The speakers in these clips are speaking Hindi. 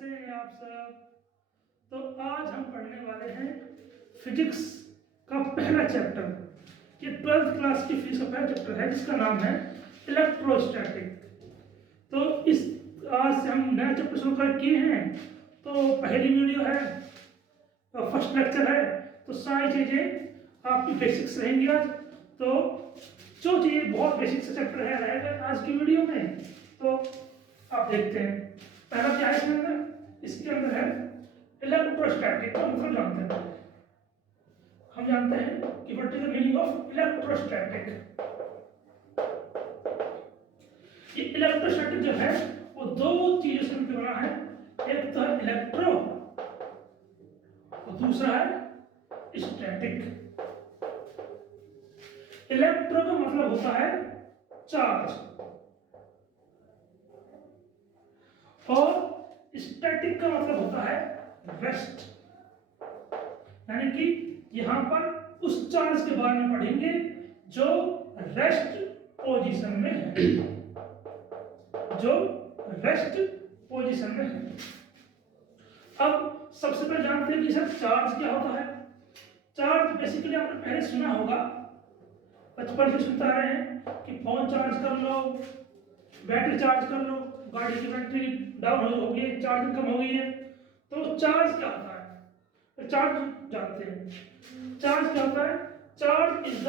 कैसे हैं आप सब। तो आज हम पढ़ने वाले हैं फिजिक्स का पहला चैप्टर। ये 12th क्लास की फिजिक्स का पहला चैप्टर है जिसका नाम है इलेक्ट्रोस्टैटिक। तो इस आज से हम नया चैप्टर शुरू कर किए हैं। तो पहली वीडियो है, तो फर्स्ट लेक्चर है, तो सारी चीज़ें आपकी बेसिक्स रहेंगी आज। तो जो चीज़ें बहुत बेसिक से चैप्टर है रहेगा आज की वीडियो में, तो आप देखते हैं। पहला क्या है इसके अंदर? इसके अंदर है इलेक्ट्रोस्टैटिक का मतलब जानते हैं। हम जानते हैं कि what is the meaning of electrostatic. ये इलेक्ट्रोस्टैटिक जो है वो दो चीजों से मिलकर बना है। एक तो है इलेक्ट्रो और दूसरा है स्टैटिक। इलेक्ट्रो का मतलब होता है चार्ज और स्टैटिक का मतलब होता है रेस्ट। यानी कि यहां पर उस चार्ज के बारे में पढ़ेंगे जो रेस्ट पोजीशन में है, जो रेस्ट पोजीशन में है। अब सबसे पहले जानते हैं कि सर चार्ज क्या होता है। चार्ज बेसिकली आपने पहले सुना होगा, बचपन से सुनते आ रहे हैं कि फोन चार्ज कर लो, बैटरी चार्ज कर लो, गाड़ी की बैटरी डाउन हो गई, चार्जिंग कम हो गई है। तो चार्ज क्या होता है? तो चार्ज जानते हैं। चार्ज क्या होता है? Charge is the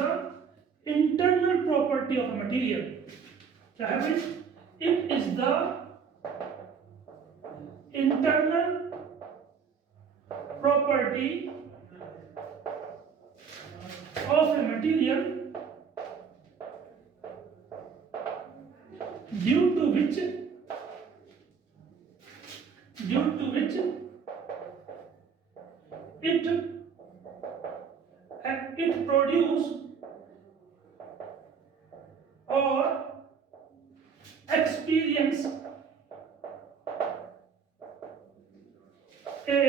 internal property of a material. क्या है भाई? It is the internal property of a material due to which it produce or experience a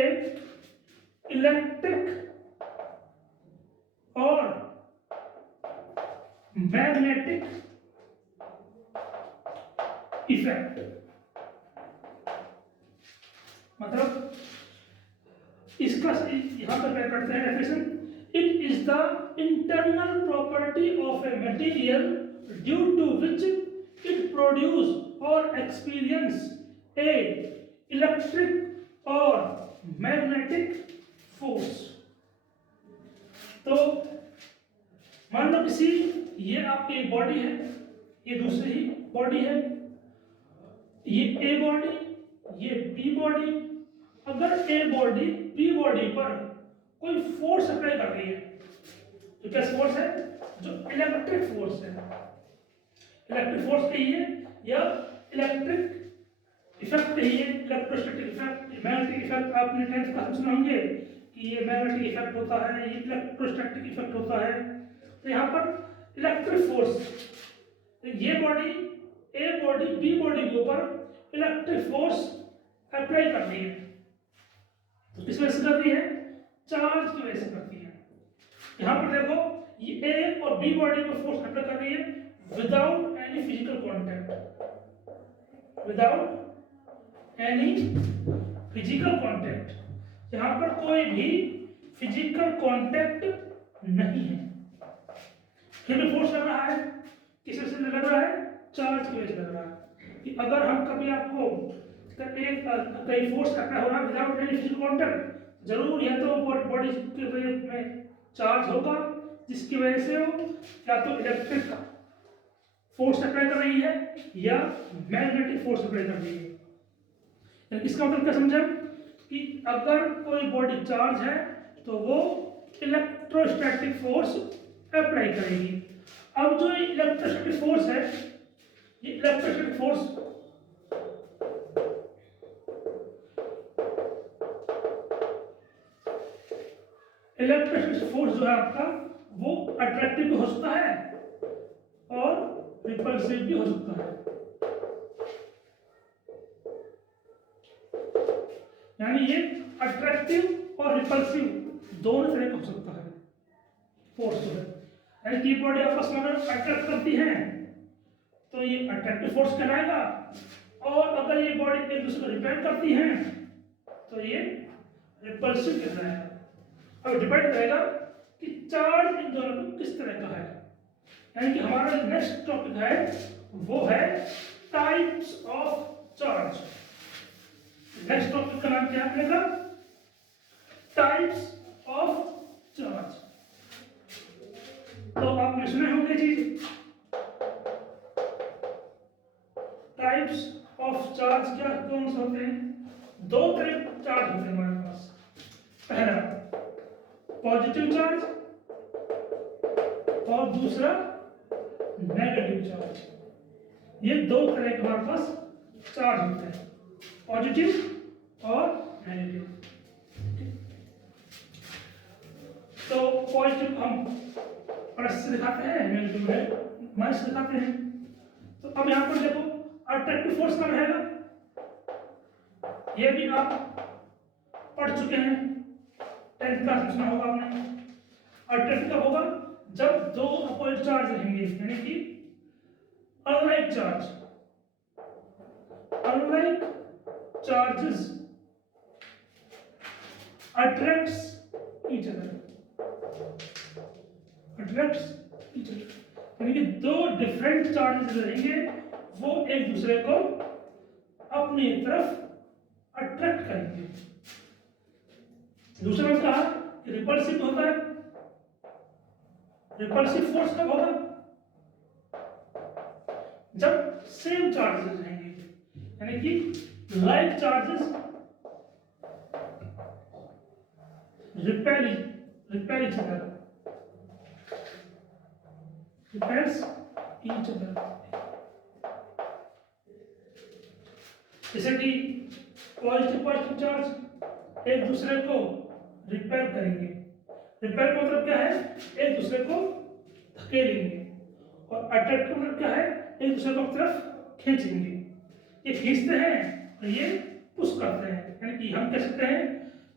electric or magnetic effect. मतलब इसका यहां पर क्या करते हैं definition? It is the internal property of a material due to which it produce और एक्सपीरियंस ए इलेक्ट्रिक और मैग्नेटिक फोर्स। तो मान लो किसी, ये आपकी बॉडी है, ये दूसरी ही बॉडी है, ये ए बॉडी, ये बी बॉडी। अगर ए बॉडी बी बॉडी पर कोई फोर्स अप्लाई कर रही है, तो क्या फोर्स है? जो इलेक्ट्रिक फोर्स है। इलेक्ट्रिक फोर्स कहिए या इलेक्ट्रिक इफेक्ट कहिए, इलेक्ट्रोस्टैटिक इफेक्ट, मैग्नेटिक इफेक्ट। आपने 10th क्लास में सुना होंगे कि ये मैग्नेटिक इफेक्ट होता है, ये इलेक्ट्रोस्टैटिक इफेक्ट होता है। तो यहाँ पर इलेक्ट्रिक फोर्स, ये body A body B body के ऊपर इलेक्ट्रिक फोर्स अप्लाई कर रही है। तो किस वजह से कर रही है? चार्ज की वजह से करती है। यहां पर देखो, ये ए और बी बॉडी पर फोर्स अप्लाई कर रही है without any physical contact, without any physical contact. यहां पर कोई भी फिजिकल कांटेक्ट नहीं है, फिर भी फोर्स लग रहा है। किस वजह से लग रहा है? चार्ज की वजह से लग रहा है। कि अगर हम कभी आपको कहीं फोर्स अप्लाई हो रहा है विदाउट एनी फिजिकल कांटेक्ट, जरूर या तो बॉडी के वजह में चार्ज होगा जिसकी वजह से वो या तो इलेक्ट्रिक फोर्स अप्लाई कर रही है या मैग्नेटिक फोर्स अप्लाई कर रही है। इसका मतलब क्या समझा? कि अगर कोई बॉडी चार्ज है तो वो इलेक्ट्रोस्टैटिक फोर्स अप्लाई करेगी। अब जो इलेक्ट्रोस्टैटिक फोर्स है, ये इलेक्ट्रोस्टैटिक फोर्स जो है आपका, वो अट्रैक्टिव भी हो सकता है और रिपल्सिव भी हो सकता है। यानी ये अट्रैक्टिव और रिपल्सिव दोनों तरह का हो सकता है फोर्स जो है। यानी कि बॉडी आपस में अगर अट्रैक्ट करती है तो ये अट्रैक्टिव फोर्स कहलाएगा, और अगर ये बॉडी एक दूसरे को रिपेल करती हैं तो ये रिपल्सिव कहलाएगा। अब डिपेंड करेगा कि चार्ज इन दोनों में किस तरह का है। यानी कि हमारा नेक्स्ट टॉपिक है वो है types of charge. Next topic का नाम क्या है? Types of charge. तो आपने सुने होंगे जी, टाइप्स ऑफ चार्ज क्या कौन से होते हैं? दो तरह के चार्ज होते हैं हमारे पास। पहला पॉजिटिव चार्ज और दूसरा नेगेटिव चार्ज। ये दो तरह के हमारे पास चार्ज होते हैं, पॉजिटिव और नेगेटिव। तो पॉजिटिव हम प्लस से दिखाते हैं, नेगेटिव में माइनस से दिखाते हैं। तो अब यहाँ पर देखो अट्रैक्टिव फोर्स कब रहेगा? ये भी आप पढ़ चुके हैं, 10th क्लास में सुना होगा आपने। अट्रैक्टिव कब होगा? जब दो अपोजिट चार्ज रहेंगे, यानी कि unlike charge, unlike charges attracts each other, attracts each other, यानी कि दो डिफरेंट चार्जेस रहेंगे, वो एक दूसरे को अपनी तरफ अट्रैक्ट करेंगे। दूसरा में कहा कि रिपल्सिव होता है। रिपल्सिव फोर्स कब होगा? जब सेम चार्जेस रहेंगे, यानी कि like charges repels each other, repels each other। जैसे कि पॉजिटिव चार्ज एक दूसरे को रिपेल करेंगे। रिपेल का मतलब क्या है? एक दूसरे को धकेलेंगे। और अट्रैक्ट का मतलब क्या है? एक दूसरे को अपनी तरफ खींचेंगे। ये खींचते हैं और ये पुश करते हैं, यानी कि हम कह सकते हैं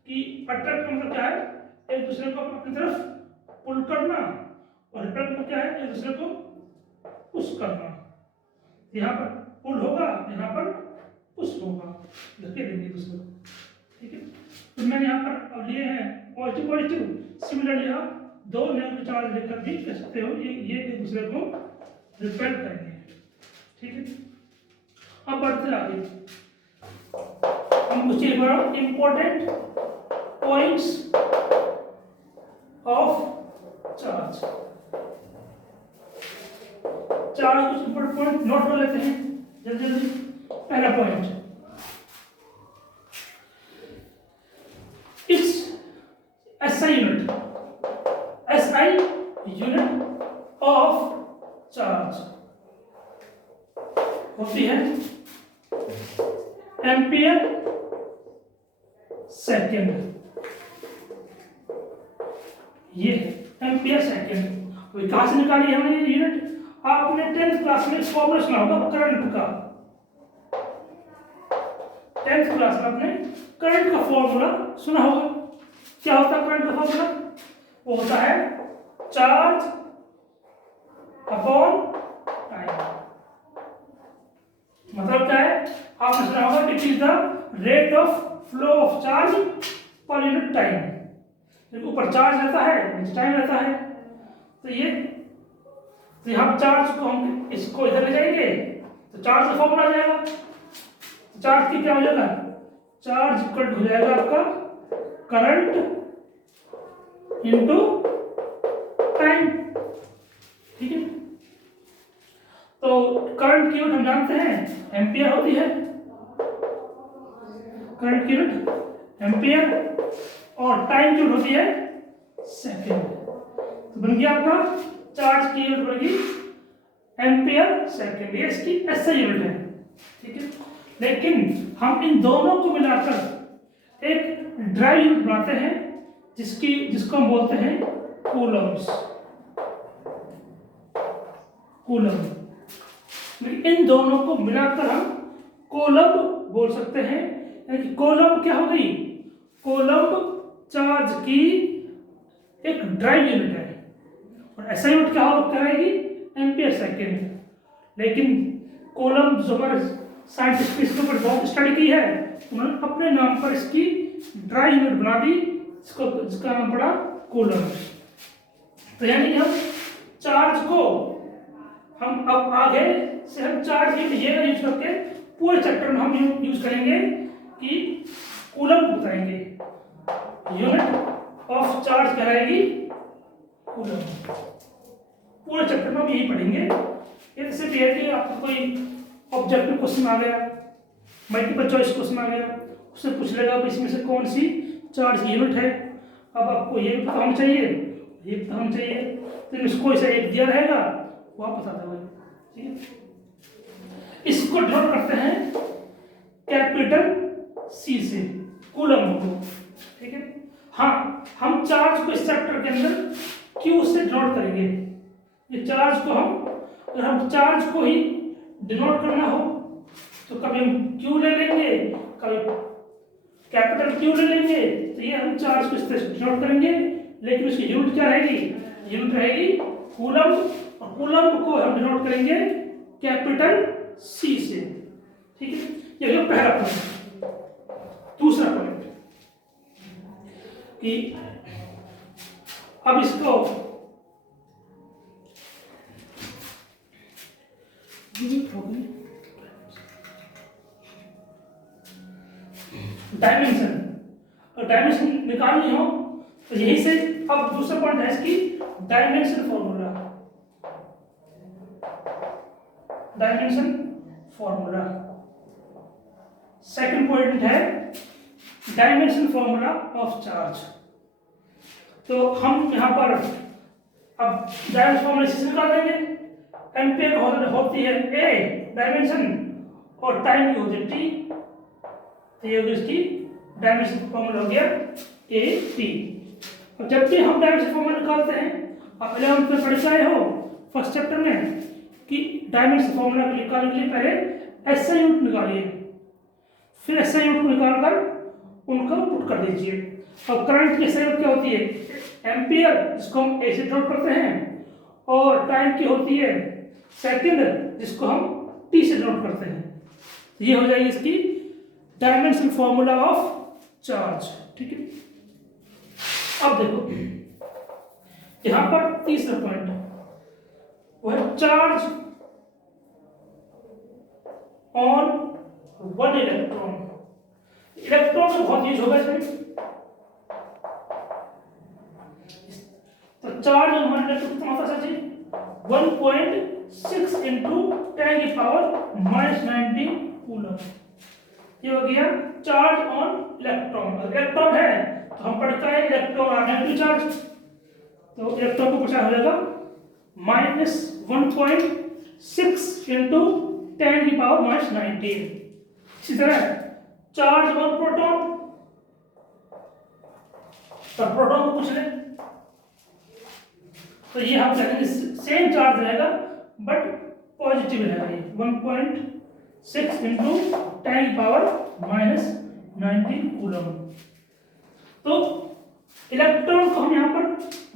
कि अट्रैक्ट का मतलब क्या है? एक दूसरे को अपनी तरफ पुल करना, और रिपेल का मतलब क्या है? एक दूसरे को पुश करना। यहाँ पर पुल होगा, यहाँ पर पुश होगा, धकेलेंगे दूसरे को। ठीक है, तो मैंने यहाँ पर अब लिए हैं पॉजिटिव पॉजिटिव। सिमिलरली आप दो नेगेटिव चार्ज लेकर भी कह सकते हो ये एक दूसरे को रिपेल करेंगे। ठीक है, अब बढ़ते आगे हम कुछ important points of charge. Charge कुछ इंपॉर्टेंट पॉइंट नोट कर लेते हैं जल्दी जल्दी। पहला point, it's SI unit, SI unit of charge होती है एम्पियर सेकेंड। ये एम्पियर सेकेंड कहां से निकाली है हमने ये यूनिट? आपने 10th क्लास में फॉर्मूला सुना होगा करंट का। 10th क्लास में आपने करंट का फॉर्मूला सुना होगा। क्या होता है करंट का फॉर्मूला? वो होता है चार्ज अपॉन टाइम। मतलब क्या है? आपने सुना होगा it is the rate of flow of charge per unit time. ऊपर चार्ज रहता है, नीचे टाइम रहता है। तो ये तो यहाँ चार्ज को हम इसको इधर ले जाएंगे तो चार्ज का फॉर्मूला आ जाएगा। चार्ज की क्या हो जाएगा? चार्ज इक्वल हो जाएगा आपका करंट इनटू टाइम। ठीक है, तो करंट की यूनिट हम जानते हैं एम्पियर होती है। करंट की यूनिट एम्पियर और टाइम की यूनिट होती है सेकेंड। तो बन गया आपका चार्ज की यूनिट बनेगी एम्पियर सेकेंड। ये इसकी SI यूनिट है। ठीक है, लेकिन हम इन दोनों को मिलाकर एक ड्राई यूनिट बनाते हैं जिसको हम बोलते हैं कूलम्स। कूलम, इन दोनों को मिलाकर हम कूलम बोल सकते हैं। यानी कि कूलम क्या हो गई? कूलम चार्ज की एक ड्राई यूनिट है और SI यूनिट क्या हो करेगी? Ampere second. लेकिन कूलम जो हमारे साइंटिस्ट इसके ऊपर बहुत स्टडी की है, उन्होंने अपने नाम पर इसकी ड्राई यूनिट बना दी, जिसका नाम पड़ा कूलम। तो यानी कि हम चार्ज को हम अब आगे से हम चार्ज ये यूज करके पूरे चैप्टर में हम यूज करेंगे कि कूलम बताएंगे। यूनिट ऑफ चार्ज कहलाएगी कूलम। पूरे चैप्टर में हम यही पढ़ेंगे। इससे भी है कि आपको कोई ऑब्जेक्टिव क्वेश्चन आ गया, मल्टीपल चॉइस क्वेश्चन आ गया, उससे पूछ लेगा इसमें से कौन सी चार्ज की यूनिट है। अब आपको ये पता होना चाहिए, ये पता होना चाहिए, तो इसको ऐसा एक दिया रहेगा वो आप बता दोगे। ठीक है, इसको ड्रॉ करते हैं कैपिटल सी से, कूलम को। ठीक है, हाँ हम चार्ज को इस चैप्टर के अंदर क्यू से डिनोट करेंगे। ये चार्ज को अगर हम चार्ज को ही डिनोट करना हो तो कभी हम क्यू ले लेंगे, कभी कैपिटल क्यू ले लेंगे। तो ये हम चार्ज को इस तरह से डिनोट करेंगे, लेकिन उसकी यूनिट क्या रहेगी? यूनिट रहेगी कूलम, और कूलम को हम डिनोट करेंगे कैपिटल सी से। ठीक है, ये पहला पॉइंट। दूसरा पॉइंट कि अब इसको डायमेंशन, और डायमेंशन निकालनी हो तो यही से। अब दूसरा पॉइंट है इसकी dimension formula. Dimension formula second point है डायमेंशन फॉर्मूला ऑफ चार्ज। तो हम यहां पर अब डायमेंशन फॉर्मूला से निकाल देंगे। एम्पियर होती है ए डायमेंशन और टाइम की होती है टी। तो ये इसकी डायमेंशन फॉर्मूला हो गया ए टी। और जब भी हम डायमेंशन फॉर्मूला निकालते हैं, आप 11th में पढ़ के आए हो फर्स्ट चैप्टर में कि डायमेंशन फॉर्मूला निकालने के लिए पहले एसआई यूनिट निकालिए, फिर एसआई यूनिट को निकालकर उनको पुट कर दीजिए। अब करंट की एसआई यूनिट क्या होती है? एम्पियर, जिसको हम ए से डिनोट करते हैं, और टाइम की होती है सेकंड, जिसको हम टी से डिनोट करते हैं। तो ये हो जाएगी इसकी डायमेंशन फॉर्मूला ऑफ चार्ज। ठीक है, अब देखो यहां पर तीसरा पॉइंट वो है charge on one electron. Electron का बहुत यूज होगा इसमें। तो चार्ज ऑन वन इलेक्ट्रॉन कितना होता है जी? 1.6 इंटू 10 की पावर -19 कूलम। ये हो गया चार्ज ऑन इलेक्ट्रॉन। इलेक्ट्रॉन है तो हम पढ़ते हैं इलेक्ट्रॉन और नेगेटिव चार्ज, तो इलेक्ट्रॉन को पूछा हो जाएगा -1.6 इंटू 10 की पावर -19। इसी तरह चार्ज ऑन प्रोटॉन, तो प्रोटॉन को पूछ लें तो ये हम कहेंगे सेम चार्ज रहेगा बट पॉजिटिव रहेगा। ये 1.6 इंटू 10 की पावर -19 कूलम। तो इलेक्ट्रॉन को हम यहाँ पर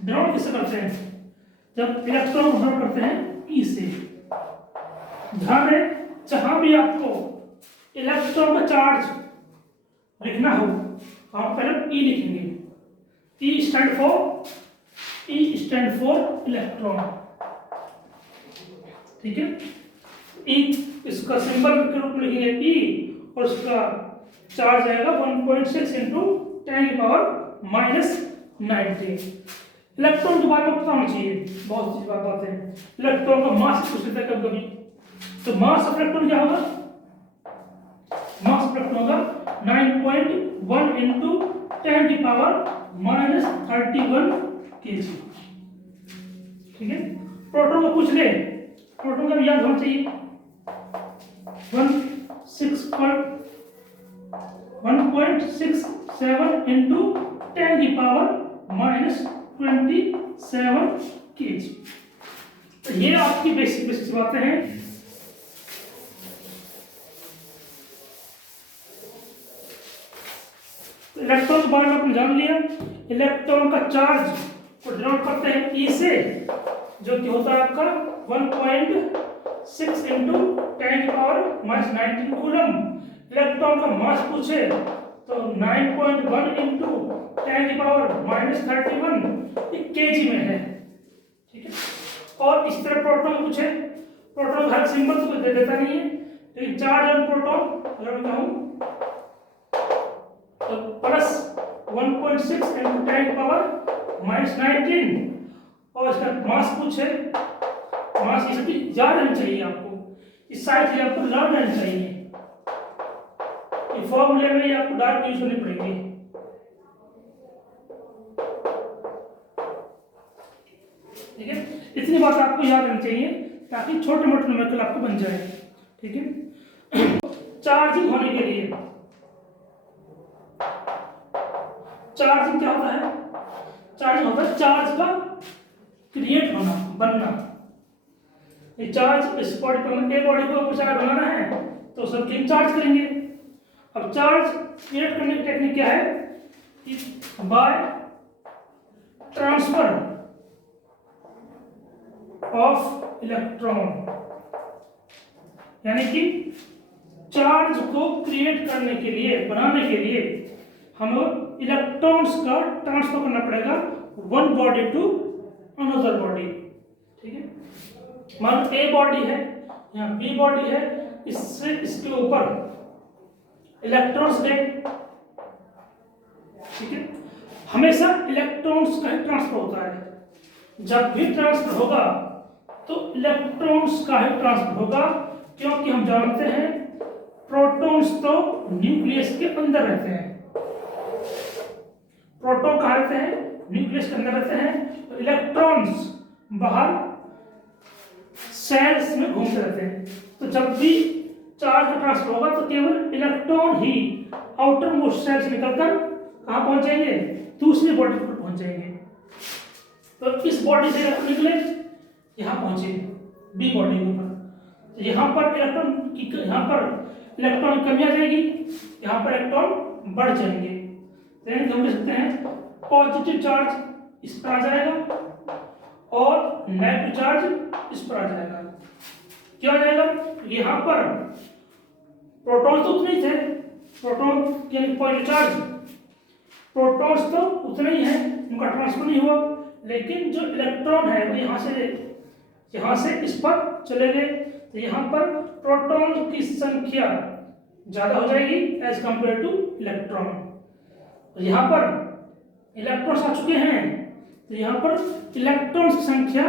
डिनोट किससे करते हैं? जब इलेक्ट्रॉन को डिनोट करते हैं ई से। ध्यान रहे जहां भी आपको इलेक्ट्रॉन का चार्ज लिखना हो तो हम पहले ई लिखेंगे। E stand for electron. ठीक है, ई इसका सिंबल के रूप में लिखेंगे ई, और उसका चार्ज आएगा 1.6 इंटू 10 की पावर -19। इलेक्ट्रॉन के बारे में पता होना चाहिए, बहुत सी बात है। इलेक्ट्रॉन का मास पूछ लेते हैं कभी कभी, तो मास ऑफ इलेक्ट्रॉन क्या होगा? मास ऑफ इलेक्ट्रॉन होगा 9.1 इंटू 10 की पावर -31 kg। ठीक है, प्रोटॉन को पूछ ले, प्रोटॉन का भी याद होना चाहिए 1.67 इंटू 10 की पावर -27 kg। तो ये आपकी बेसिक बातें हैं। तो इलेक्ट्रॉन के बारे में आपने जान लिया। इलेक्ट्रॉन का चार्ज को डिनोट करते हैं ई से, जो कि होता है आपका 1.6 इंटू 10 की पावर -19 कूलम। इलेक्ट्रॉन का मास पूछे तो 9.1 इंटू 10⁻31 ये केजी में है, ठीक है। और इस तरह प्रोटॉन कुछ है, प्रोटॉन हर सिंबल तो दे देता नहीं है, लेकिन चार्ज ऑन प्रोटॉन अगर मैं कहूँ तो प्लस 1.6 इंटू 10⁻⁻19, और इसका मास कुछ है, मास ये सब याद रहना चाहिए आपको, इस साइड से आपको लर्न रहना चाहिए, ये फॉर्मूले में ही आपको डायरेक्ट यूज करनी पड़ेगी। ठीक है, इतनी बात आपको याद रहनी चाहिए ताकि छोटे मोटे न्यूमेरिकल आपको बन जाए, ठीक है। चार्जिंग होने के लिए, चार्जिंग क्या होता है, चार्जिंग होता है चार्ज का क्रिएट होना, बनना। ये चार्ज इस बॉडी पर, ए बॉडी को चार्ज बनाना है तो सब चार्ज करेंगे। अब चार्ज क्रिएट करने की टेक्निक क्या है कि बाय ट्रांसफर ऑफ इलेक्ट्रॉन, यानी कि चार्ज को क्रिएट करने के लिए, बनाने के लिए हमें इलेक्ट्रॉन्स का ट्रांसफर करना पड़ेगा one body to another body, ठीक है। मान लो ए बॉडी है, यहाँ बी बॉडी है, इससे इसके ऊपर इलेक्ट्रॉन्स गए, ठीक है। हमेशा इलेक्ट्रॉन्स का ही ट्रांसफर होता है, जब भी ट्रांसफर होगा तो इलेक्ट्रॉन्स का ही ट्रांसफर होगा, क्योंकि हम जानते हैं प्रोटॉन्स तो न्यूक्लियस के अंदर रहते हैं, प्रोटॉन कहाँ रहते हैं, न्यूक्लियस के अंदर रहते हैं, तो इलेक्ट्रॉन्स बाहर सेल्स में घूमते रहते हैं। तो जब भी चार्ज का ट्रांसफर होगा तो केवल इलेक्ट्रॉन ही आउटर मोस्ट सेल से निकलकर कहाँ पहुंच जाएंगे, दूसरी बॉडी पर पहुंच जाएंगे। तो इस बॉडी से इलेक्ट्रॉन निकले यहाँ पहुंचे बी बॉडी के ऊपर, तो यहाँ पर इलेक्ट्रॉन की, यहाँ पर इलेक्ट्रॉन की कमी आ जाएगी, यहाँ पर इलेक्ट्रॉन बढ़ जाएंगे। तो हम लिख सकते हैं पॉजिटिव चार्ज इस पर आ जाएगा और नेगेटिव चार्ज इस पर आ जाएगा। क्या आ जाएगा, यहाँ पर प्रोटॉन्स तो उतने ही थे, प्रोटॉन यानी पॉजिटिव चार्ज, प्रोटॉन्स तो उतने ही हैं, उनका ट्रांसफर नहीं हुआ, लेकिन जो इलेक्ट्रॉन है वो यहाँ से इस पर चले गए, तो यहाँ पर प्रोटॉन की संख्या ज्यादा हो जाएगी एज कंपेयर टू इलेक्ट्रॉन। तो यहाँ पर इलेक्ट्रॉन्स आ चुके हैं, तो यहाँ पर इलेक्ट्रॉन्स की संख्या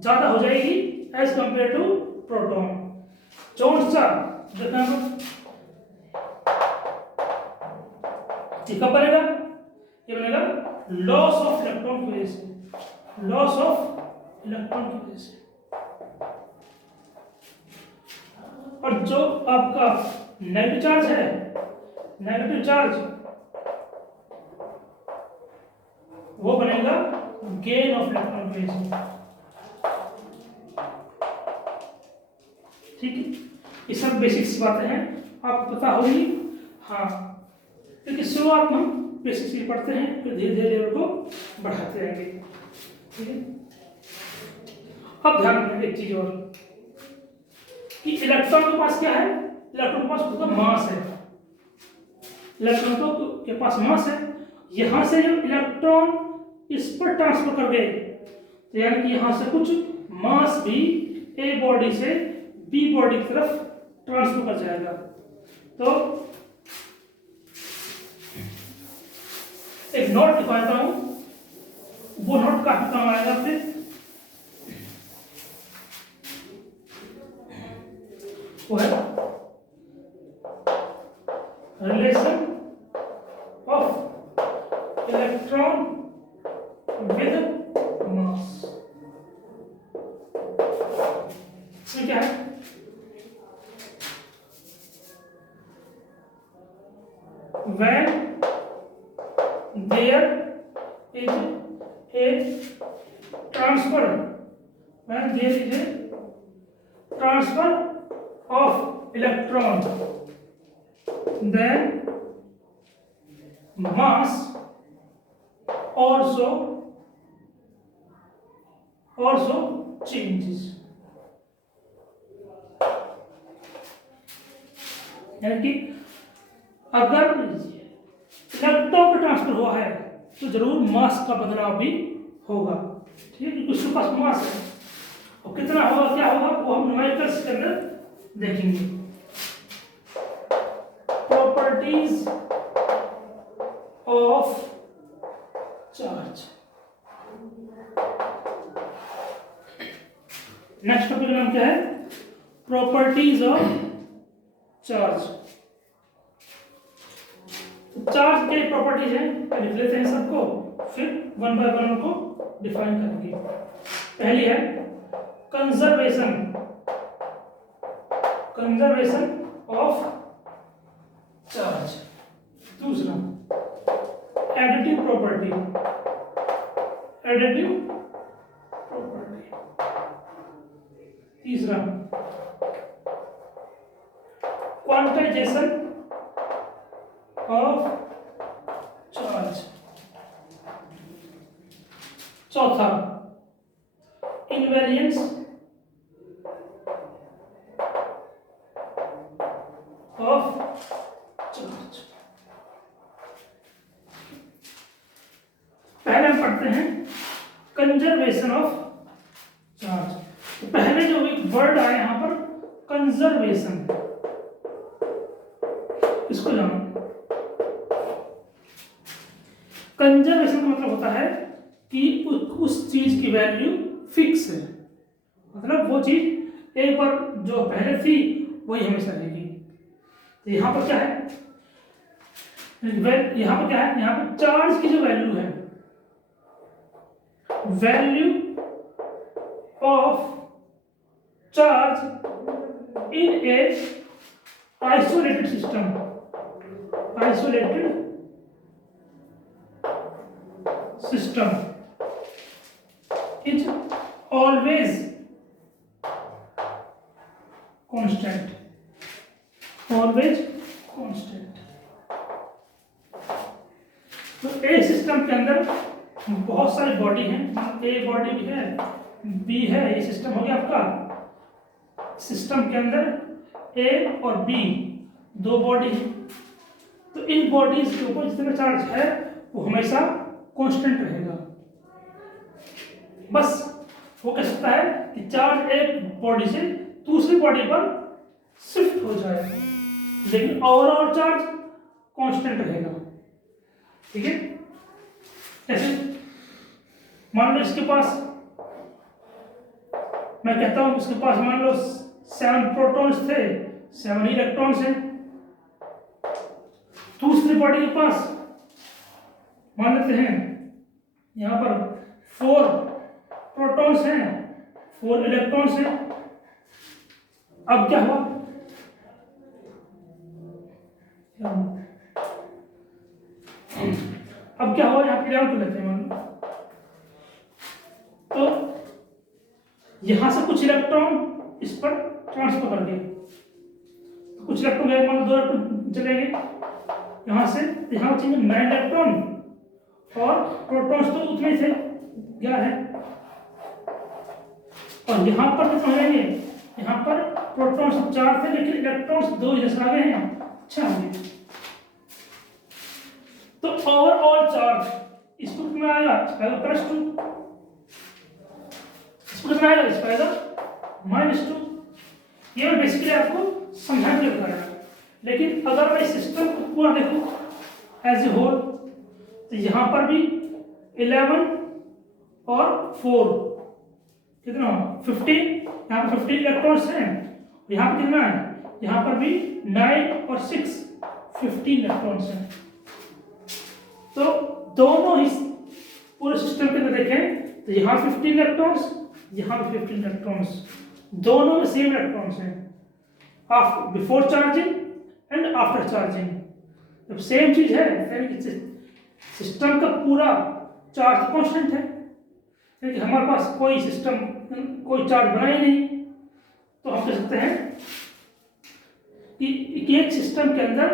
ज्यादा हो जाएगी एज कंपेयर टू प्रोटॉन। कौन सा देखना बनेगा, ये बनेगा लॉस ऑफ इलेक्ट्रॉन की वजह से, लॉस ऑफ इलेक्ट्रॉन की वजह से। और जो आपका नेगेटिव चार्ज है, नेगेटिव चार्ज वो बनेगा गेन ऑफ इलेक्ट्रॉन की वजह से, ठीक है। ये सब बेसिक्स बातें हैं, आपको पता होगी। हाँ, क्योंकि शुरुआत में हम बेसिक्स ही पढ़ते हैं, फिर धीरे धीरे लेवल को बढ़ाते रहेंगे, ठीक है। अब ध्यान रखना एक चीज और कि इलेक्ट्रॉन के पास क्या है, इलेक्ट्रॉन के पास खुद का मास है, इलेक्ट्रॉन के पास मास है। यहां से जो इलेक्ट्रॉन इस पर ट्रांसफर कर गए, तो यानी कि यहां से कुछ मास भी ए बॉडी से बी बॉडी की तरफ ट्रांसफर कर जाएगा। तो एक नोट लिखवाता हूं, वो नोट काफी काम आएगा फिर। वो है relation of electron with mass. इसमें क्या है, when there is a transfer, when there is a transfer of electron, then mass also changes। यानी कि अगर ट्रांसफर हुआ है तो जरूर मास का बदलाव भी होगा, ठीक है, क्योंकि उसके पास मास है। और कितना होगा क्या होगा वो हम न्यूमेरिकल्स के अंदर देखेंगे। Properties of charge. Next topic का नाम क्या है? Properties of charge. चार्ज के प्रॉपर्टीज हैं, लिख लेते हैं सबको, फिर वन बाय वन उनको डिफाइन करेंगे। पहली है कंजर्वेशन, कंजर्वेशन ऑफ चार्ज। दूसरा एडिटिव प्रॉपर्टी, एडिटिव प्रॉपर्टी। तीसरा क्वांटाइजेशन ऑफ चार्ज। चौथा इनवेरिएंस ऑफ चार्ज। पहले हम पढ़ते हैं कंजर्वेशन ऑफ चार्ज। तो पहले जो एक वर्ड आया यहां पर कंजर्वेशन, इसको जानो। कंजर्वेशन का मतलब होता है कि उस चीज की वैल्यू फिक्स है, मतलब वो चीज एक बार जो पहले थी वही हमेशा रहेगी। तो यहां पर क्या है, यहां पर क्या है, यहां पर चार्ज की जो वैल्यू है, value of charge in A isolated system, isolated system is always constant, always constant। तो ए सिस्टम के अंदर बहुत सारी बॉडी हैं, ए बॉडी भी है, बी है, ये सिस्टम हो गया आपका। सिस्टम के अंदर ए और बी दो बॉडी है, तो इन बॉडीज के ऊपर जितना चार्ज है वो हमेशा कांस्टेंट रहेगा। बस वो कह सकता है कि चार्ज एक बॉडी से दूसरी बॉडी पर शिफ्ट हो जाए, लेकिन ओवरऑल चार्ज कांस्टेंट रहेगा, ठीक है। जैसे मान लो इसके पास, मैं कहता हूं इसके पास मान लो 7 प्रोटॉन्स थे, 7 इलेक्ट्रॉन्स हैं। दूसरी बॉडी के पास मान लेते हैं यहां पर 4 प्रोटॉन्स हैं, 4 इलेक्ट्रॉन्स हैं। अब क्या हुआ, अब क्या हुआ, यहां पे डाउन कर लेते हैं। मान तो यहां से कुछ इलेक्ट्रॉन इस पर ट्रांसफर कर दिए, तो कुछ इलेक्ट्रॉन गए, मान लो 2 इलेक्ट्रॉन चले गए यहां से, यहां चाहिए 9 इलेक्ट्रॉन और प्रोटॉन्स तो उतने थे 11 है। और यहां पर कितने रहेंगे, यहां पर प्रोटॉन्स 4 थे लेकिन इलेक्ट्रॉन्स 2 जैसे आ गए हैं, अच्छा हो गया। तो ओवरऑल चार्ज इसको कितना आएगा, +2, इसको कितना आएगा, -2। ये मैं बेसिकली आपको समझाने के लिए बता रहा हूं, लेकिन अगर मैं सिस्टम को पूरा देखूं एज ए होल, तो यहां पर भी 11 और 4 कितना, 15, यहाँ पर 15 इलेक्ट्रॉन्स हैं। यहाँ पर कितना है, यहाँ पर भी 9 और 6 15 इलेक्ट्रॉन्स हैं। तो दोनों ही पूरे सिस्टम के अंदर देखें तो यहाँ 15 इलेक्ट्रॉन्स, यहाँ भी 15 इलेक्ट्रॉन्स, दोनों में सेम इलेक्ट्रॉन्स हैं after, before charging and after charging. जब सेम चीज है, सिस्टम का पूरा चार्ज कांस्टेंट है, क्योंकि हमारे पास कोई सिस्टम कोई चार्ज बना ही नहीं, तो हम कह सकते हैं कि एक सिस्टम के अंदर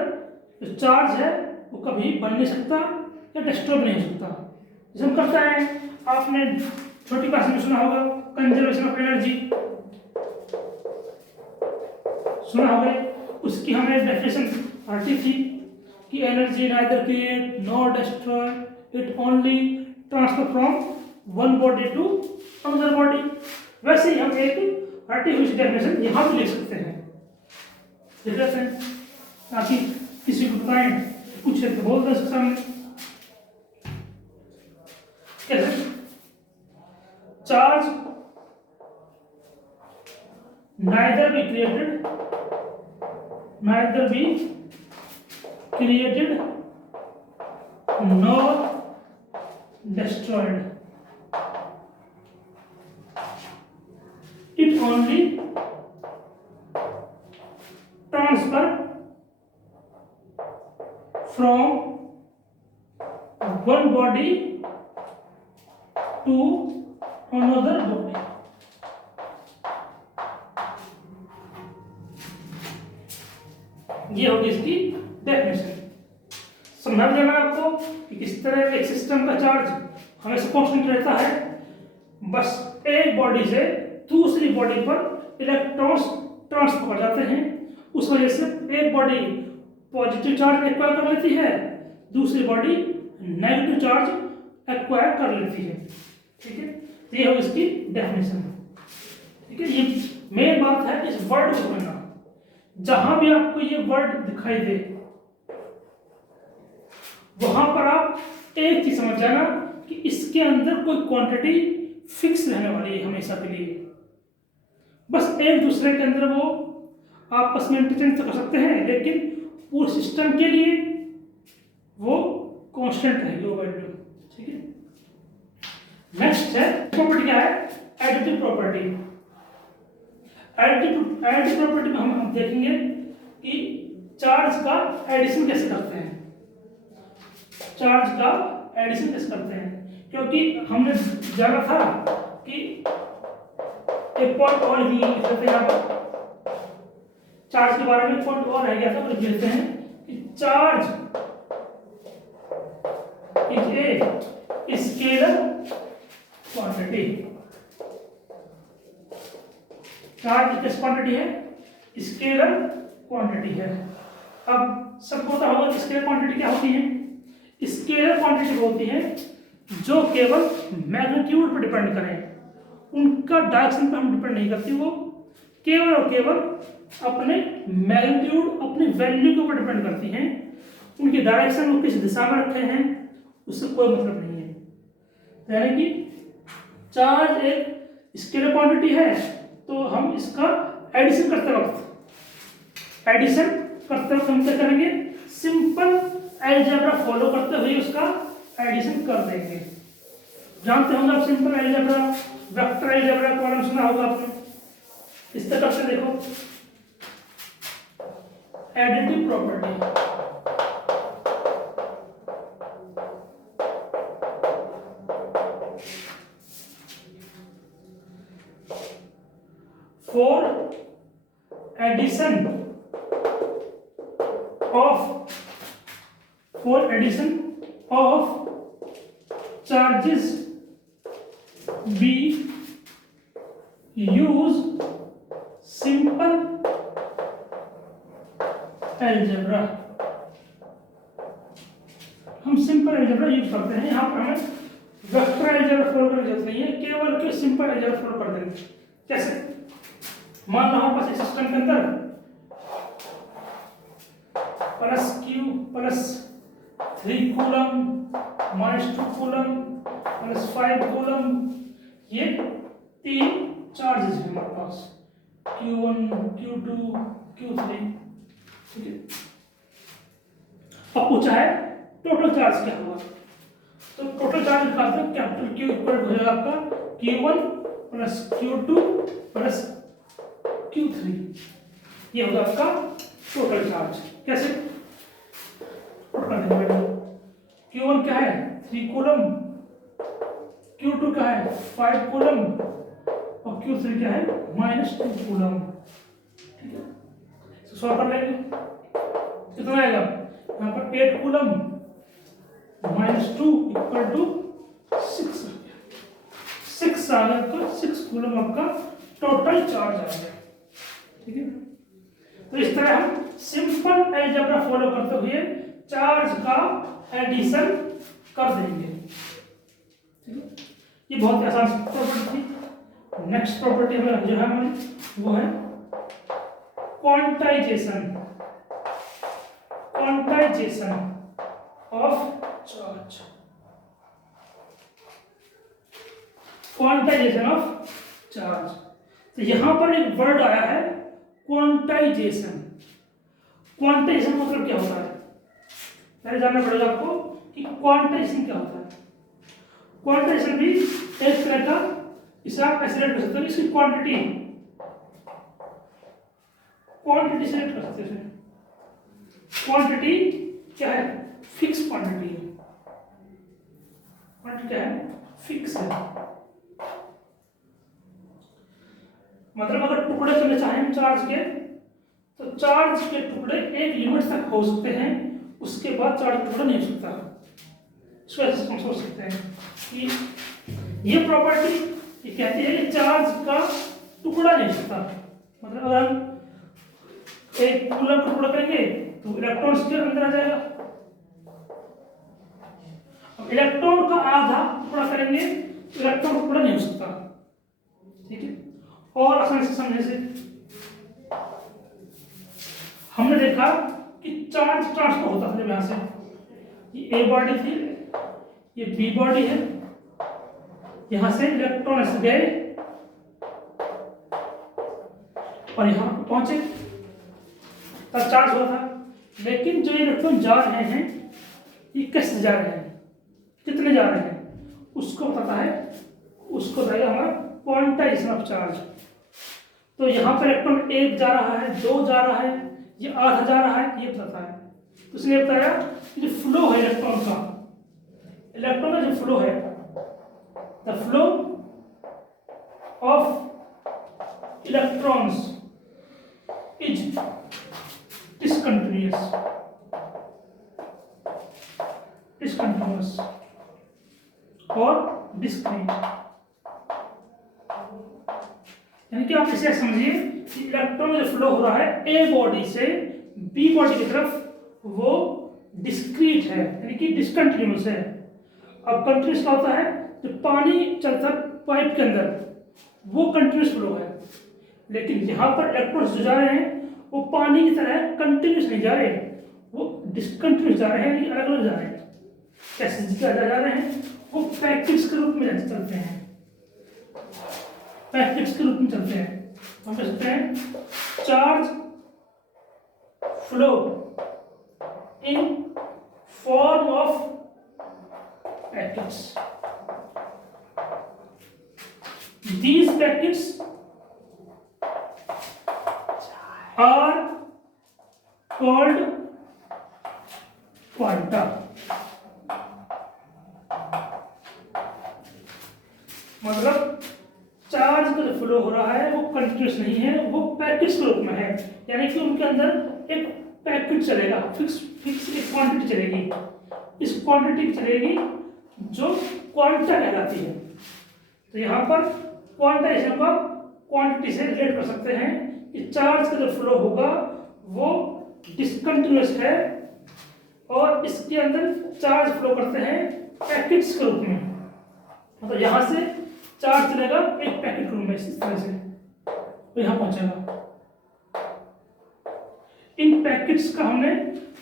जो चार्ज है वो कभी बन नहीं सकता या डिस्टर्ब नहीं हो सकता। जैसे हम करते हैं, आपने छोटी क्लास में सुना होगा कंजर्वेशन ऑफ एनर्जी, सुना होगा, उसकी हमने डेफिनेशन पढ़ी थी। कि energy neither create nor destroy, it only transfer from one body to another body. वैसे ही हम एक आर्टिफिशियल डेफिनेशन यहाँ भी लिख सकते हैं, लिख लेते हैं ताकि किसी को बताएं पूछे तो बोल दे सामने। कैसे? Charge neither be created nor destroyed, it only transfer from one body to another body। ये होगी इसकी डेफिनेशन। समझ जाएगा आपको कि किस तरह एक सिस्टम का चार्ज हमेशा कांस्टेंट रहता है, बस एक बॉडी से दूसरी बॉडी पर इलेक्ट्रॉन्स ट्रांसफर हो जाते हैं, उस वजह से एक बॉडी पॉजिटिव चार्ज एक्वायर कर लेती है, दूसरी बॉडी नेगेटिव चार्ज एक्वायर कर लेती है। ठीक है, तो ये होगी इसकी डेफिनेशन। ठीक है, ये मेन बात है इस वर्ड को समझना। जहां भी आपको ये वर्ड दिखाई दे वहां पर आप एक चीज समझ जाना कि इसके अंदर कोई क्वांटिटी फिक्स रहने वाली है हमेशा के लिए। बस एक दूसरे के अंदर वो आपस में इंटरचेंज तो कर सकते हैं, लेकिन पूरे सिस्टम के लिए वो कांस्टेंट रहेगी वो वैल्यू। ठीक है, नेक्स्ट है प्रॉपर्टी, क्या है? Additive property. एडिटिव प्रॉपर्टी में हम देखेंगे कि चार्ज का एडिशन कैसे करते हैं, चार्ज का एडिशन कैसे करते हैं। क्योंकि हमने जाना था कि एक पॉइंट और भी लिख सकते हैं, यहाँ पर चार्ज के बारे में पॉइंट और रह गया था, तो लिख देते हैं कि charge is a scalar quantity. Charge किस क्वांटिटी है? स्केलर क्वांटिटी है। अब सबको पता होगा स्केलर क्वांटिटी क्या होती है? स्केलर क्वांटिटी होती है जो केवल मैग्नीट्यूड पर डिपेंड करें, उनका डायरेक्शन पर हम डिपेंड नहीं करती, वो केवल और केवल अपने मैग्नीट्यूड, अपनी वैल्यू के ऊपर डिपेंड करती हैं। उनकी डायरेक्शन वो किस दिशा में रखे हैं उससे कोई मतलब नहीं है। यानी कि चार्ज एक स्केलर क्वांटिटी है, तो हम इसका एडिशन करते वक्त हम क्या करेंगे? सिंपल अलजेब्रा फॉलो करते हुए उसका एडिशन कर देंगे। जानते होंगे आप सिंपल अलजेब्रा, वेक्टर अलजेब्रा के बारे में सुना होगा आपने। इस तरह से देखो, additive property, for addition of charges we use simple algebra। हम सिंपल अलजेब्रा यूज करते हैं, यहाँ पर हमें वेक्टर अलजेब्रा फॉलो करने की जरूरत नहीं है, केवल के सिंपल अलजेब्रा फॉलो कर देंगे। कैसे? मान लो हमारे पास इस सिस्टम के अंदर plus Q plus 3 coulomb -2 coulomb plus 5 coulomb, ये 3 चार्जेस हैं हमारे पास, Q1 Q2 Q3। ठीक है, अब पूछा है टोटल चार्ज क्या होगा, तो टोटल चार्ज निकालते हैं। कैपिटल Q इक्वल हो जाएगा आपका Q1 plus Q2 plus Q3, ये होगा आपका टोटल चार्ज। कैसे? Q1 क्या है? 3 कूलम, Q2 क्या है? 5 कूलम, और Q3 क्या है? -2 कूलम। ठीक है, तो सॉल्व कर लेंगे। कितना आएगा? यहाँ पर 8 कूलम -2 इक्वल टू 6 आ गया। 6 आ गया आपका, 6 कूलम आपका टोटल चार्ज आ गया। ठीक है, तो इस तरह हम सिंपल अलजेब्रा फॉलो करते हुए चार्ज का एडिशन कर देंगे। ठीक है, ये बहुत आसान प्रॉपर्टी थी। नेक्स्ट प्रॉपर्टी हमें जो है हमारी वो है quantization of charge. Quantization of charge, तो यहां पर एक वर्ड आया है क्वांटाइजेशन। क्वांटाइजेशन मतलब क्या होता है, पहले जानना पड़ेगा आपको कि क्वांटाइजेशन क्या होता है। क्वांटाइजेशन भी एक तरह का, इसे आप ऐसे रेट कर सकते हो, इसकी क्वांटिटी से रेट कर सकते हैं। क्वांटिटी क्या है, फिक्स क्वांटिटी है। क्वांटिटी क्या है, फिक्स है। मतलब अगर टुकड़े करने चाहें चार्ज के, तो चार्ज के टुकड़े एक लिमिट तक हो सकते हैं, उसके बाद चार्ज टुकड़ा नहीं हो सकता। इसको ऐसे हम सोच सकते हैं कि ये प्रॉपर्टी ये कहती है कि चार्ज का टुकड़ा नहीं हो सकता। मतलब अगर हम एक कूलम का टुकड़ा करेंगे तो इलेक्ट्रॉन इसके अंदर आ जाएगा, अब इलेक्ट्रॉन का आधा टुकड़ा करेंगे तो इलेक्ट्रॉन का टुकड़ा नहीं हो सकता। ठीक है, और आसानी से समझने से हमने देखा कि चार्ज ट्रांसफर होता था। जब यहां से ये ए बॉडी थी, ये बी बॉडी है, यहां से इलेक्ट्रॉन ऐसे गए और यहां पर पहुंचे, तब चार्ज हुआ था। लेकिन जो इलेक्ट्रॉन जा रहे हैं ये कैसे जा रहे हैं, कितने जा रहे हैं, उसको पता है, उसको बताएगा हमारा क्वांटाइजेशन ऑफ चार्ज। तो यहाँ पर इलेक्ट्रॉन एक जा रहा है, दो जा रहा है, ये आधा जा रहा है, ये बताता है। तो इसलिए बताया कि जो फ्लो है इलेक्ट्रॉन का जो फ्लो है, the flow of electrons is discontinuous और डिस्क्रीट। यानी कि आप इसे समझिए कि इलेक्ट्रॉन जो फ्लो हो रहा है ए बॉडी से बी बॉडी की तरफ, वो डिस्क्रीट है, यानी कि डिसकंटिन्यूअस है। अब कंटिन्यूअस क्या होता है, जो पानी चलता है पाइप के अंदर वो कंटिन्यूअस फ्लो है, लेकिन यहाँ पर इलेक्ट्रॉन्स जो जा रहे हैं वो पानी की तरह कंटिन्यूअस नहीं जा रहे, वो डिसकंटिन्यूअस जा रहे हैं, अलग अलग जा रहे हैं। कैसे जा रहे हैं, वो पैकेट्स के रूप में चलते हैं, पैकेट्स के रूप में चलते हैं। हम कह सकते हैं charge flow in form of packets. These packets are called quanta। मतलब चार्ज का जो फ्लो हो रहा है वो कंटिन्यूस नहीं है, वो पैकेट्स के रूप में है। यानी कि उनके अंदर एक पैकेट चलेगा, फिक्स एक क्वांटिटी चलेगी, इस क्वांटिटी चलेगी जो क्वांटा कहलाती है। तो यहाँ पर क्वांटाइजेशन को क्वांटिटी से रिलेट कर सकते हैं कि चार्ज का जो फ्लो होगा वो डिसकंटिन्यूअस है और इसके अंदर चार्ज फ्लो करते हैं पैकेट्स के रूप में। मतलब यहाँ से चार्ज चलेगा एक पैकेट के रूप में, इस तरह से तो यहाँ पहुंचेगा। इन पैकेट्स का हमने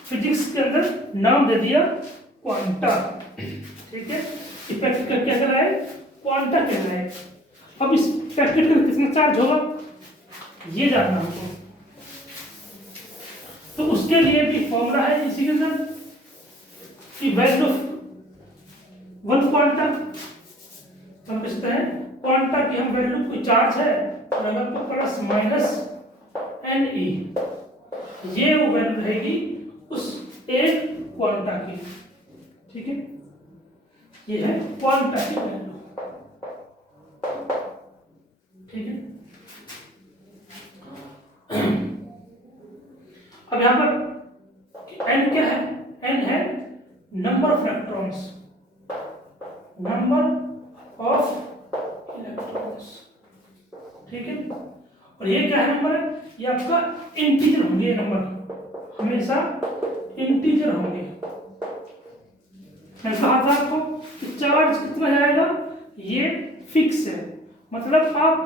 फिजिक्स के अंदर नाम दे दिया क्वांटा। ठीक है, इस पैकेट का क्या कर रहा है, क्वांटा कह रहा है। अब इस पैकेट का कितना चार्ज होगा ये जानना हमको, तो उसके लिए भी फॉर्मूला है इसी के अंदर कि वैल्यू ऑफ वन क्वांटा। हम कहते हैं क्वांटा की हम वैल्यू, कोई चार्ज है तो प्लस माइनस एन ई, ये वो वैल्यू रहेगी उस एक क्वांटा की। ठीक है, ये है क्वांटा की वैल्यू। ठीक है, अब यहां पर एन क्या है, एन है number of electrons, number of electrons. ठीक है, और ये क्या है नंबर है, ये आपका इंटीजर होंगे, नंबर हमेशा इंटीजर होंगे। ये फिक्स है। मतलब आप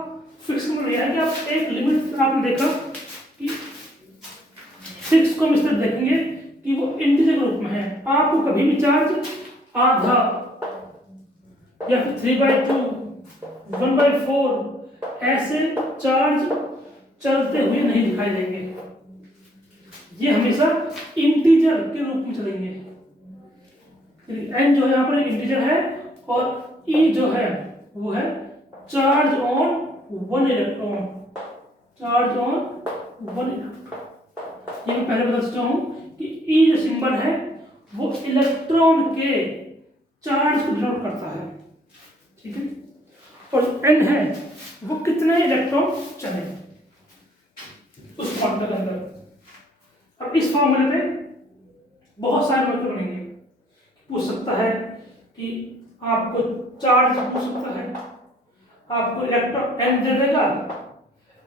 फिक्स में यह है कि आप एक लिमिट आपने देखा कि फिक्स को हम इस तरह देखेंगे कि वो इंटीजर के रूप में है। आपको कभी भी चार्ज आधा या फिर 3/2 1/4 ऐसे चार्ज चलते हुए नहीं दिखाई देंगे। ये हमेशा इंटीजर के रूप में चलेंगे। n जो है यहाँ पर इंटीजर है और e जो है वो है charge on 1 electron. Charge on 1 electron. ये मैं पहले बता चुका हूं कि e जो सिंबल है वो इलेक्ट्रॉन के चार्ज को डिनोट करता है, ठीक है। और n है वो कितने इलेक्ट्रॉन चले उस क्वांटम के अंदर। अब इस फॉर्मूले में बहुत सारे मतलब बनेंगे। पूछ सकता है कि आपको चार्ज पूछ सकता है, आपको इलेक्ट्रॉन n दे देगा,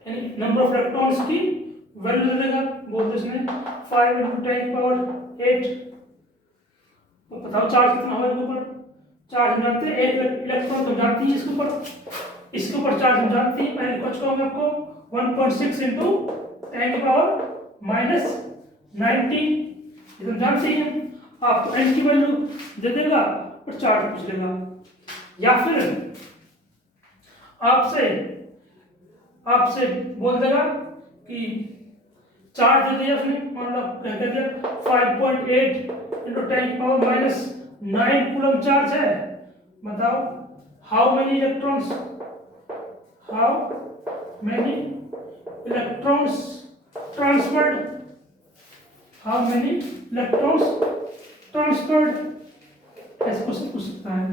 यानी नंबर ऑफ इलेक्ट्रॉन्स की वैल्यू दे देगा। बोलते इसमें 5 × 10⁸। तो बताओ चार्ज कितना होगा इसके ऊपर। चार्ज हम जानते हैं एक इलेक्ट्रॉन तो जानती है इसके ऊपर चार्ज हम जानती है। पहले कुछ कहूँगा आपको 1.6 × 10⁻⁻90 ये तो जानते ही हैं। आपको n की वैल्यू दे देगा और चार्ज पूछ लेगा, या फिर आपसे बोल देगा कि चार्ज दे दिया उसने, मान लो कह दिया 5.8 × 10⁻⁹ कूलम चार्ज है। बताओ हाउ मेनी इलेक्ट्रॉन्स ट्रांसफर्ड, ऐसे क्वेश्चन पूछ सकता है।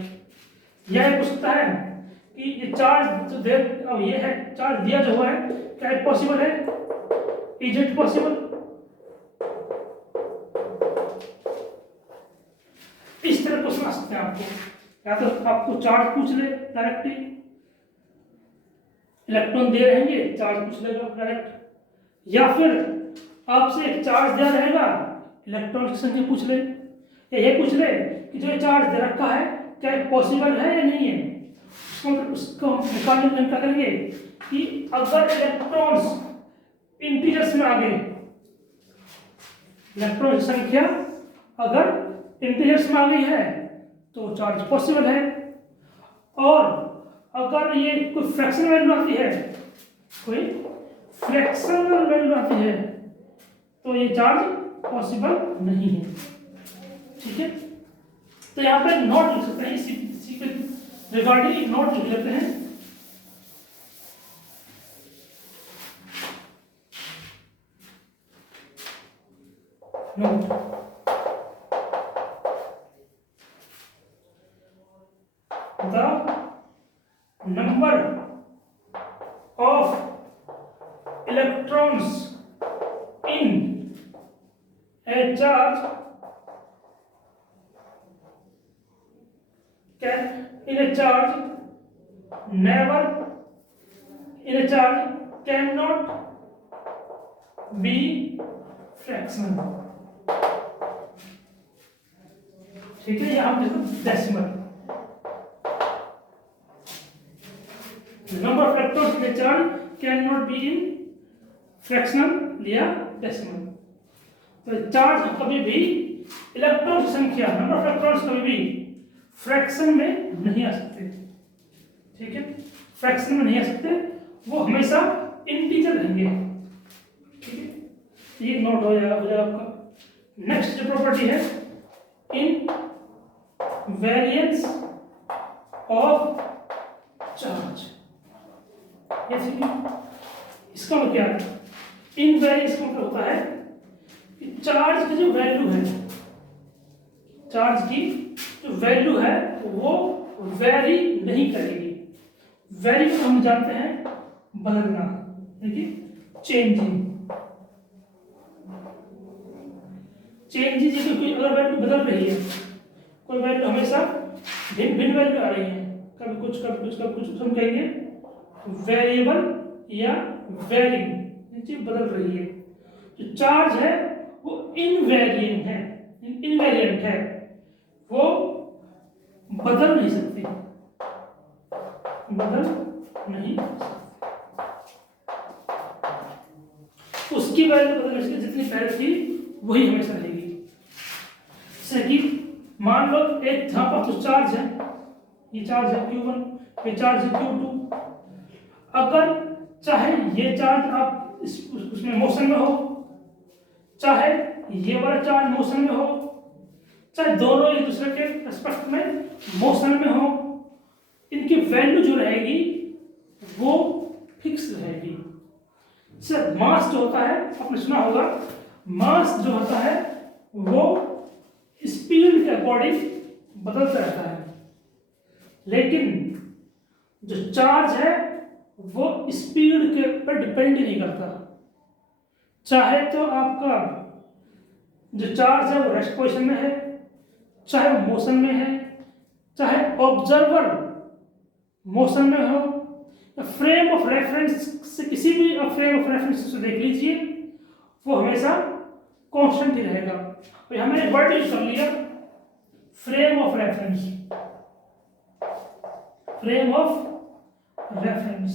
यह पूछ सकता है कि ये चार्ज जो दे ये है चार्ज दिया जो हुआ है क्या ये पॉसिबल है, इज इट पॉसिबल। इस तरह क्वेश्चन आ सकते हैं आपको। या तो आपको चार्ज पूछ ले डायरेक्टली, इलेक्ट्रॉन दे रहेंगे चार्ज पूछ लेगा डायरेक्ट, या फिर आपसे एक चार्ज दिया रहेगा इलेक्ट्रॉन की संख्या पूछ ले, या ये पूछ ले कि जो चार्ज दे रखा है क्या पॉसिबल है या नहीं है। उसको निकालने में क्या करेंगे कि अगर इलेक्ट्रॉन्स इंटीजर्स में आ गए, इलेक्ट्रॉन की संख्या अगर इंटीजर्स में आ गई है तो चार्ज पॉसिबल है, और अगर ये कोई फ्रैक्शनल वैल्यू आती है तो ये चार्ज पॉसिबल नहीं है, ठीक है। तो यहाँ पे नोट लिख सकते हैं, इसी के रिगार्डिंग एक नोट लिख लेते हैं। Note the number of electrons in a charge cannot be fractional, ठीक है। यहाँ पे decimal number of electrons in a charge cannot be in fractional या डेसिमल। तो चार्ज कभी भी इलेक्ट्रॉन की संख्या नंबर ऑफ इलेक्ट्रॉन्स कभी भी फ्रैक्शन में नहीं आ सकते, ठीक है। फ्रैक्शन में नहीं आ सकते, वो हमेशा इंटीजर रहेंगे, ठीक है। ये नोट हो जाएगा आपका। नेक्स्ट जो प्रॉपर्टी है इन वेरिएंस ऑफ चार्ज, इसका मतलब क्या है। इन वेरिएंस का मतलब होता है कि चार्ज की जो वैल्यू है, चार्ज की जो वैल्यू है वो वेरी नहीं करेगी। वेरी को हम जानते हैं बदलना, देखिए चेंजिंग जैसे कोई अगर वैल्यू बदल रही है, कोई वैल्यू हमेशा भिन्न वैल्यू आ रही है, कभी कुछ हम कहेंगे वेरिएबल या वेरिंग, चीज बदल रही है। जो चार्ज है वो इनवेरिएंट है, वो बदल नहीं सकती, बदल नहीं सकते। उसकी वैल्यू बदल नहीं सकती, जितनी पहले थी वही हमेशा रहेगी। जैसे कि मान लो एक जहां पर कुछ चार्ज है, ये चार्ज है Q1, ये चार्ज है Q2। अगर चाहे ये चार्ज आप उसमें मोशन में हो, चाहे ये वाला चार्ज मोशन में हो, चाहे दोनों एक दूसरे के रिस्पेक्ट में मोशन में हो, इनकी वैल्यू जो रहेगी वो फिक्स रहेगी। सर मास जो होता है, आपने सुना होगा, मास जो होता है वो स्पीड के अकॉर्डिंग बदलता रहता है, लेकिन जो चार्ज है वो स्पीड के पर डिपेंड नहीं करता। चाहे तो आपका जो चार्ज है वो रेस्ट पोजीशन में है, चाहे वो मोशन में है, चाहे ऑब्जर्वर मोशन में हो, फ्रेम ऑफ रेफरेंस से किसी भी फ्रेम ऑफ रेफरेंस से देख लीजिए, वो हमेशा कांस्टेंट ही रहेगा। तो हमने वर्ड यूज कर लिया frame of reference, frame of reference,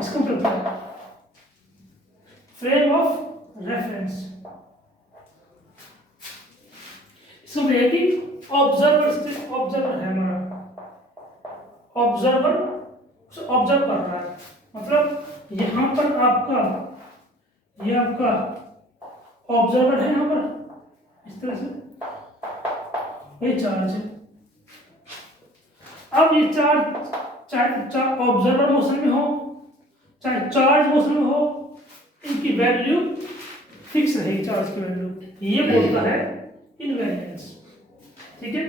इसका मतलब क्या है? फ्रेम ऑफ रेफरेंस इसका मतलब है कि ऑब्जर्वर है हमारा, ऑब्जर्वर ऑब्जर्व कर रहा है, मतलब यहां पर आपका ये आपका ऑब्जर्वर है, यहां पर इस तरह से ये चार्ज है। अब ये चार्ज चाहे ऑब्जर्वर मोशन में हो, चाहे चार्ज मोशन में हो, इनकी वैल्यू फिक्स रहेगी, चार्ज की वैल्यू। ये बोलता है इनवेरिएंस। ठीक है,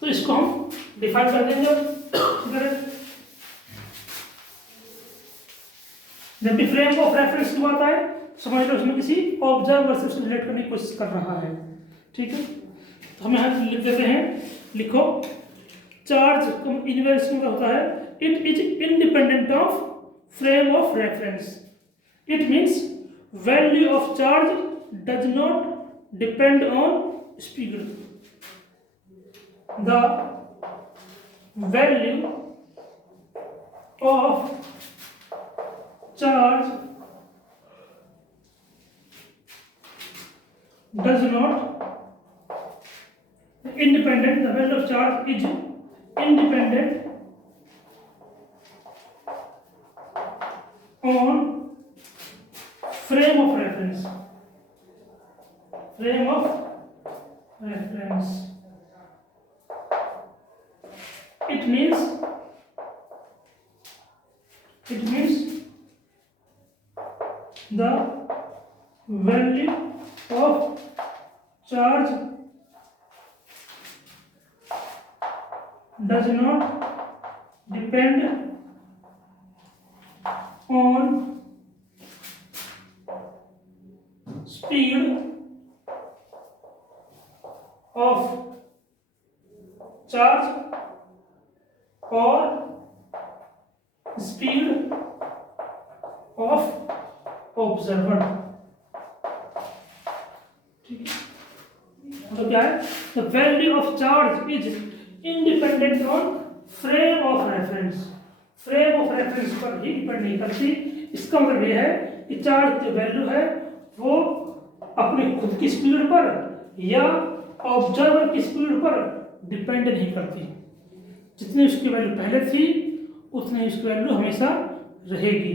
तो इसको हम डिफाइन कर देंगे। जब भी फ्रेम ऑफ रेफरेंस की बात आए, समझ लो उसमें किसी ऑब्जर्वर से रिलेट करने की कोशिश कर रहा है। ठीक है, तो हम यहाँ लिख देते हैं, लिखो चार्ज इनवेरिएंस में होता है it is independent of frame of reference. It means value of charge does not depend on speed. The value of charge does not independent, the value of charge is independent on frame of reference, frame of reference. It means the value of charge does not depend on speed of charge or speed of observer। ठीक है, तो क्या है? The value of charge is independent on frame of reference। Frame of reference पर ही डिपेंड नहीं करती। इसका मतलब ये है कि चार्ज की वैल्यू है वो अपनी खुद की स्पीड पर या ऑब्जर्वर की स्पीड पर डिपेंड नहीं करती। जितनी उसकी वैल्यू पहले थी उतनी उसकी वैल्यू हमेशा रहेगी।